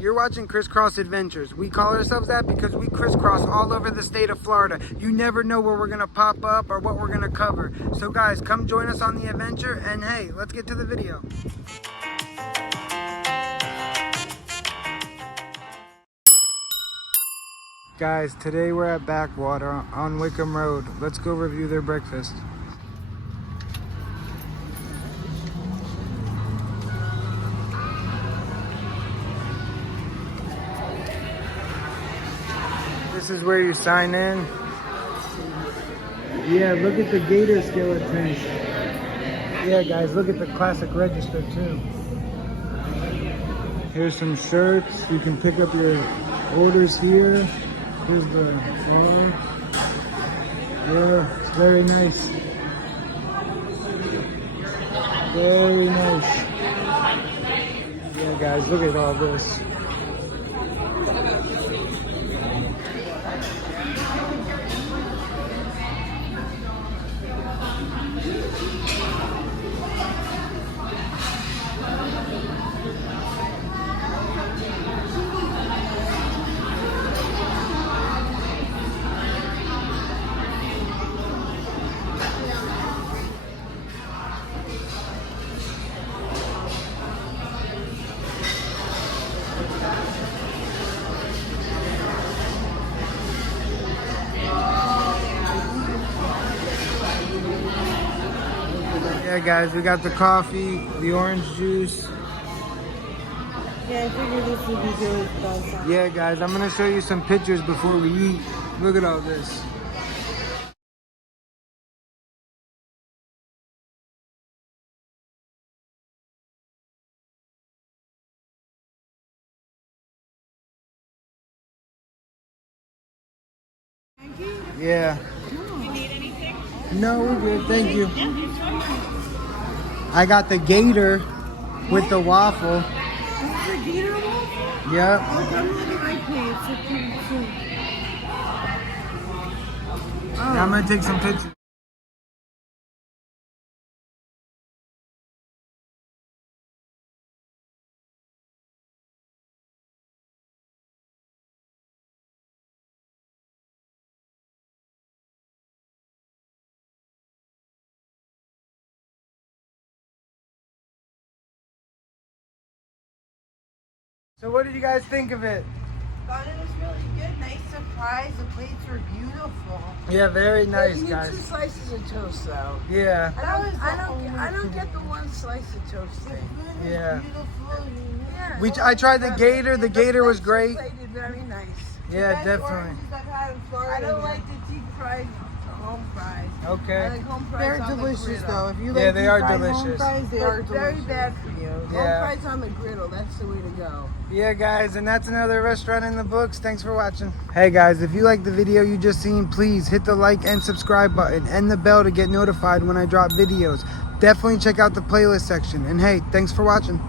You're watching Crisscross Adventures. We call ourselves that because we crisscross all over the state of Florida. You never know where we're gonna pop up or what we're gonna cover. So guys, come join us on the adventure, and hey, let's get to the video. Guys, today we're at Backwater on Wickham Road. Let's go review their breakfast. This is where you sign in. Yeah, look at the gator skeleton. Yeah, guys, look at the classic register too. Here's some shirts. You can pick up your orders here. Here's the bar. Yeah, it's very nice. Very nice. Yeah, guys, look at all this. Yeah, guys, we got the coffee, the orange juice. Yeah, I figured this would be good. Yeah, guys, I'm gonna show you some pictures before we eat. Look at all this. Thank you. Yeah. Do you need anything? No, we're good. Thank you. I got the gator with the waffle. This is a gator waffle? Yep. Look, I'm looking at my page. So cute, too. Now I'm gonna take some pictures. So what did you guys think of it? Thought it was really good. Nice surprise. The plates were beautiful. Yeah, very nice, You need guys. 2 slices of toast, though. Yeah. I don't get the 1 slice of toast thing. Yeah. Beautiful. Yeah. I tried the gator. The gator was great. Plated very nice. Yeah, Best definitely. oranges I've had in Florida. I don't like the deep fried home fries. Okay. I like home fries. They're delicious, though. If you Yeah, like they deep are fried delicious. home fries, they are very bad for you. Yeah. Home fries on the griddle. That's the way to go. Yeah, guys, and that's another restaurant in the books. Thanks for watching. Hey, guys, if you like the video you just seen, please hit the like and subscribe button and the bell to get notified when I drop videos. Definitely check out the playlist section. And hey, thanks for watching.